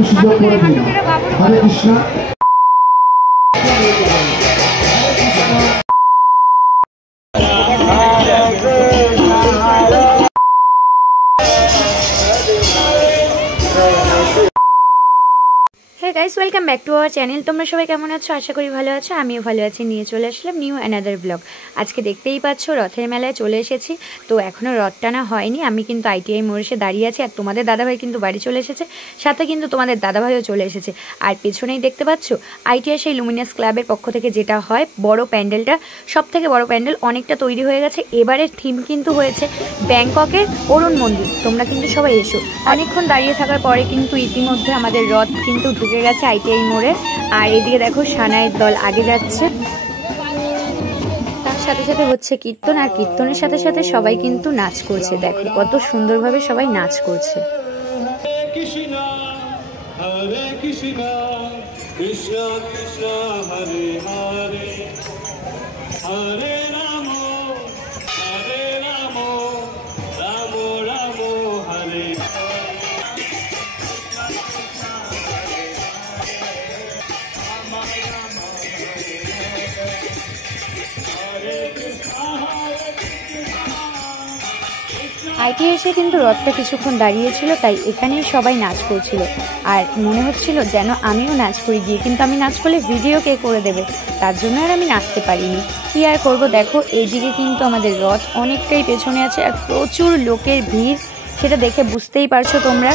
একটু সুযোগ করে দিন। হরে Krishna. Hey guys, welcome back to our channel. তোমরা সবাই কেমন আছো? আশা করি ভালো আছো। আমিও ভালো আছি। নিয়ে চলে আসলাম নিউ অ্যানাদার ব্লগ। আজকে দেখতেই পাচ্ছ রথের মেলায় চলে এসেছি। তো এখনো রথ টানা হয়নি। আমি কিন্তু আইটিআই মোড়ে এসে দাঁড়িয়ে আছি আর তোমাদের দাদাভাই কিন্তু বাড়ি চলে এসেছে। সাথে কিন্তু তোমাদের দাদাভাইও চলে এসেছে। আর পেছনেই দেখতে পাচ্ছ আইটিআই সেই লুমিনাস ক্লাবের পক্ষ থেকে যেটা হয় বড় প্যান্ডেলটা, সবথেকে বড় প্যান্ডেল অনেকটা তৈরি হয়ে গেছে। এবারের থিম কিন্তু হয়েছে ব্যাংককের অরুণ মন্দির। তোমরা কিন্তু সবাই এসো। অনেকক্ষণ দাঁড়িয়ে থাকার পরে কিন্তু ইতিমধ্যে আমাদের রথ কিন্তু ঢুকে গেছে আইটিআই মোড়ে। আর এদিকে দেখো সানাইয়ের দল আগে যাচ্ছে, তার সাথে সাথে হচ্ছে কীর্তন, আর কীর্তনের সাথে সাথে সবাই কিন্তু নাচ করছে। দেখো কত সুন্দরভাবে সবাই নাচ করছে। কৃষ্ণ হরে কৃষ্ণ কৃষ্ণ কৃষ্ণ হরে হরে হরে রাম রাম রাম হরে আইটিআই এসে কিন্তু রথটা কিছুক্ষণ দাঁড়িয়েছিল, তাই এখানেই সবাই নাচ করছিল। আর মনে হচ্ছিল যেন আমিও নাচ করি গিয়ে, কিন্তু আমি নাচ করলে ভিডিও কে করে দেবে, তার জন্য আর আমি নাচতে পারিনি। কি আর করবো, দেখো এইদিকে কিন্তু আমাদের রথ অনেকটাই পেছনে আছে আর প্রচুর লোকের ভিড়, সেটা দেখে বুঝতেই পারছো তোমরা।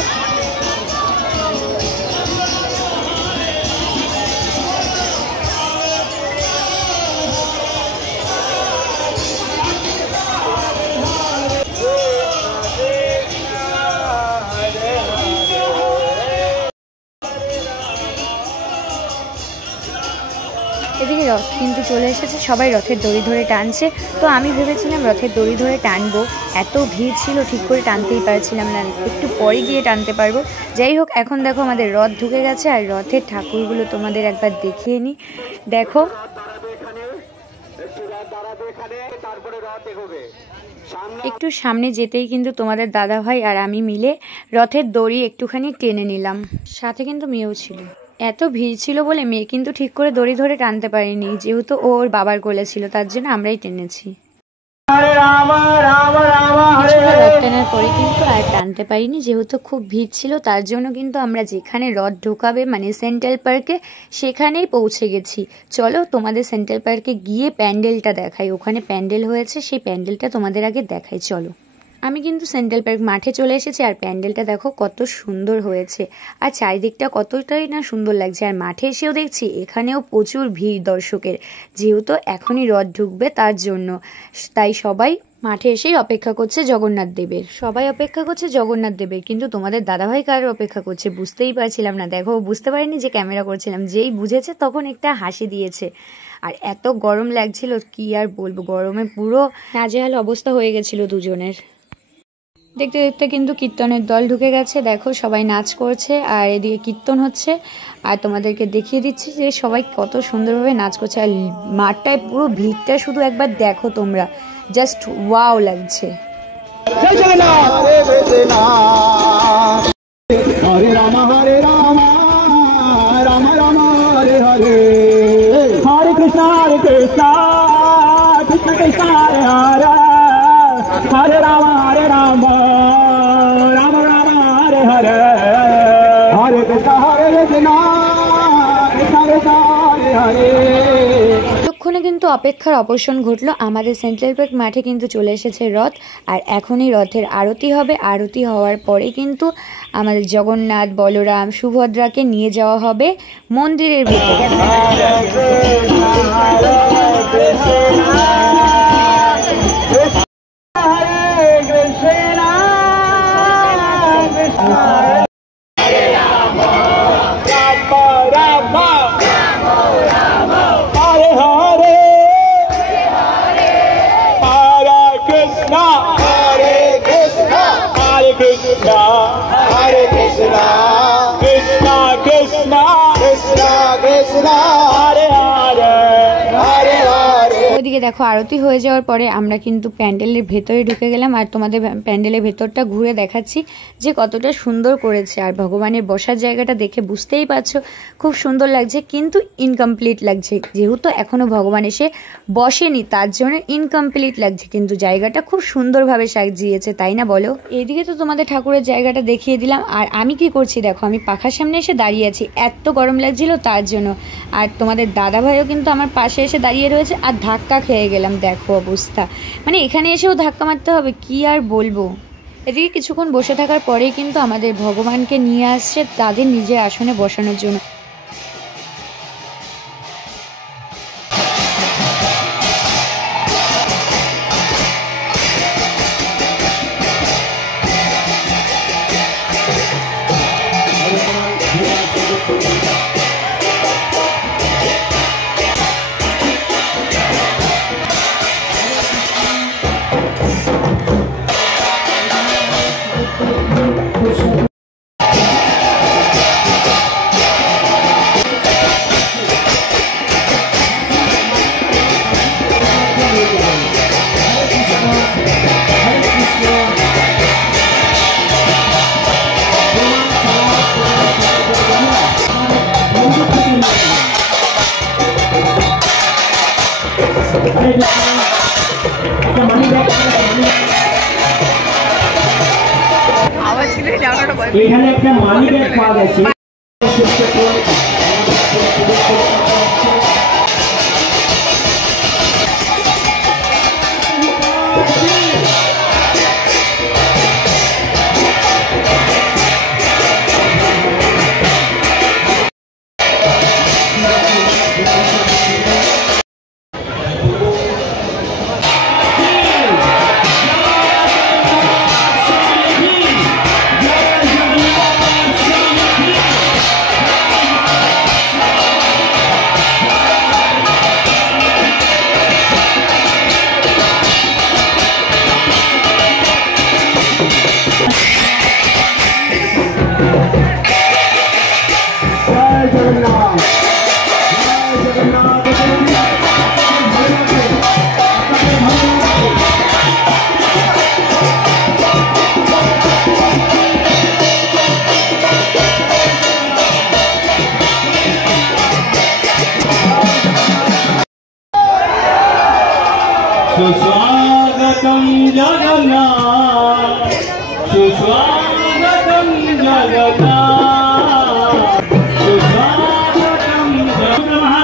এদিকে রথ কিন্তু চলে এসেছে, সবাই রথের দড়ি ধরে টানছে। তো আমি ভেবেছিলাম রথের দড়ি ধরে টানবো, এত ভিড় ছিল ঠিক করে টানতেই পারছিলাম না, একটু পরে গিয়ে টানতে পারবো। যাই হোক, এখন দেখো আমাদের রথ ঢুকে গেছে আর রথের ঠাকুরগুলো তোমাদের একবার দেখিয়ে নিই। দেখো একটু সামনে যেতেই কিন্তু তোমাদের দাদাভাই আর আমি মিলে রথের দড়ি একটুখানি টেনে নিলাম, সাথে কিন্তু মেয়েও ছিল। এত ভিড় ছিল বলে মেয়ে কিন্তু ঠিক করে দড়ি ধরে টানতে পারিনি, যেহেতু ওর বাবার কোলে ছিল, তার জন্য আমরাই টেনেছি। রথ টানার পরে কিন্তু আর টানতে পারিনি, যেহেতু খুব ভিড় ছিল, তার জন্য কিন্তু আমরা যেখানে রথ ঢোকাবে মানে সেন্ট্রাল পার্কে সেখানেই পৌঁছে গেছি। চলো তোমাদের সেন্ট্রাল পার্কে গিয়ে প্যান্ডেলটা দেখাই, ওখানে প্যান্ডেল হয়েছে, সেই প্যান্ডেলটা তোমাদের আগে দেখাই। চলো, আমি কিন্তু সেন্ট্রাল পার্ক মাঠে চলে এসেছি আর প্যান্ডেলটা দেখো কত সুন্দর হয়েছে আর চারিদিকটা কতটাই না সুন্দর লাগছে। আর মাঠে এসেও দেখছি এখানেও প্রচুর ভিড় দর্শকের, যেহেতু এখনই রথ ঢুকবে তার জন্য, তাই সবাই মাঠে এসেই অপেক্ষা করছে জগন্নাথ দেবের। সবাই অপেক্ষা করছে জগন্নাথ দেবের, কিন্তু তোমাদের দাদাভাই কার অপেক্ষা করছে বুঝতেই পারছিলাম না। দেখো বুঝতে পারিনি যে ক্যামেরা করছিলাম, যেই বুঝেছে তখন একটা হাসি দিয়েছে। আর এত গরম লাগছিল কি আর বলবো, গরমে পুরো নাজেহাল অবস্থা হয়ে গেছিল দুজনের। দেখতে দেখতে কিন্তু কীর্তনের দল ঢুকে গেছে, দেখো সবাই নাচ করছে আর এদিকে কীর্তন হচ্ছে। আর তোমাদেরকে দেখিয়ে দিচ্ছি যে সবাই কত সুন্দরভাবে নাচ করছে। আর মাঠটায় পুরো ভিড়টা শুধু একবার দেখো তোমরা, জাস্ট ওয়াও লাগছে। হরে রাম হরে রাম রাম রাম হরে হরে হরে কৃষ্ণ কৃষ্ণ কৃষ্ণ হরে হরে হরে রাম রাম রাম হরে হরে হরে কৃষ্ণ কৃষ্ণ কৃষ্ণ হরে হরে। ততক্ষণে কিন্তু অপেক্ষার অবসান ঘটলো, আমাদের সেন্ট্রাল পার্ক মাঠে কিন্তু চলে এসেছে রথ। আর এখনই রথের আরতি হবে, আরতি হওয়ার পরে কিন্তু আমাদের জগন্নাথ, বলরাম, সুভদ্রাকে নিয়ে যাওয়া হবে মন্দিরের ভিতরে। এদিকে দেখো আরতি হয়ে যাওয়ার পরে আমরা কিন্তু প্যান্ডেলের ভেতরে ঢুকে গেলাম, আর তোমাদের প্যান্ডেলের ভেতরটা ঘুরে দেখাচ্ছি যে কতটা সুন্দর করেছে। আর ভগবানের বসার জায়গাটা দেখে বুঝতেই পারছো খুব সুন্দর লাগছে, কিন্তু ইনকমপ্লিট লাগছে, যেহেতু এখনও ভগবান এসে বসেনি তার জন্য ইনকমপ্লিট লাগছে, কিন্তু জায়গাটা খুব সুন্দরভাবে সাজিয়েছে, তাই না বলো? এদিকে তো তোমাদের ঠাকুরের জায়গাটা দেখিয়ে দিলাম, আর আমি কি করছি দেখো, আমি পাখার সামনে এসে দাঁড়িয়ে আছি, এত গরম লাগছিল তার জন্য। আর তোমাদের দাদাভাইও কিন্তু আমার পাশে এসে দাঁড়িয়ে রয়েছে, আর ধাক্কা খেয়ে গেলাম, দেখো অবস্থা, মানে এখানে এসেও ধাক্কা মারতে হবে, কি আর বলবো। এদিকে কিছুক্ষণ বসে থাকার পরেই কিন্তু আমাদের ভগবানকে নিয়ে আসছে তাদের নিজের আসনে বসানোর জন্য। এখানে একটা মানি ব্যাগ পাওয়া গেছে। सुस्वागतं जगन्नाथ, सुस्वागतं जगन्नाथ, सुस्वागतं जगन्नाथ।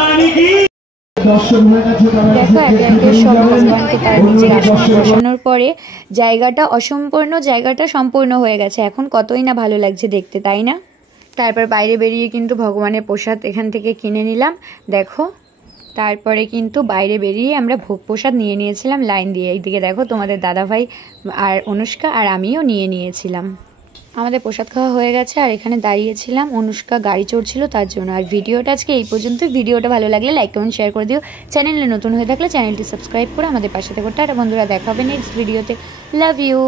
দেখো একে একে সব ভগবানকে তার নিজের আসনে বসানোর পরে জায়গাটা অসম্পূর্ণ, জায়গাটা সম্পূর্ণ হয়ে গেছে, এখন কতই না ভালো লাগছে দেখতে, তাই না? তারপর বাইরে বেরিয়ে কিন্তু ভগবানের প্রসাদ এখান থেকে কিনে নিলাম, দেখো। তারপরে কিন্তু বাইরে বেরিয়ে আমরা ভোগ প্রসাদ নিয়ে নিয়েছিলাম লাইন দিয়ে। এইদিকে দেখো তোমাদের দাদাভাই আর অনুষ্কা আর আমিও নিয়ে নিয়েছিলাম। আমাদের প্রসাদ খাওয়া হয়ে গেছে, আর এখানে দাঁড়িয়েছিলাম, অনুষ্কা গাড়ি চড়ছিল তার জন্য। আর ভিডিওটা আজকে এই পর্যন্ত। ভিডিওটা ভালো লাগলে লাইক কমেন্ট শেয়ার করে দিও। চ্যানেলে নতুন হয়ে থাকলে চ্যানেলটি সাবস্ক্রাইব করে আমাদের পাশে থেকো। টাটা বন্ধুরা, দেখা হবে নেক্সট ভিডিওতে। Love you.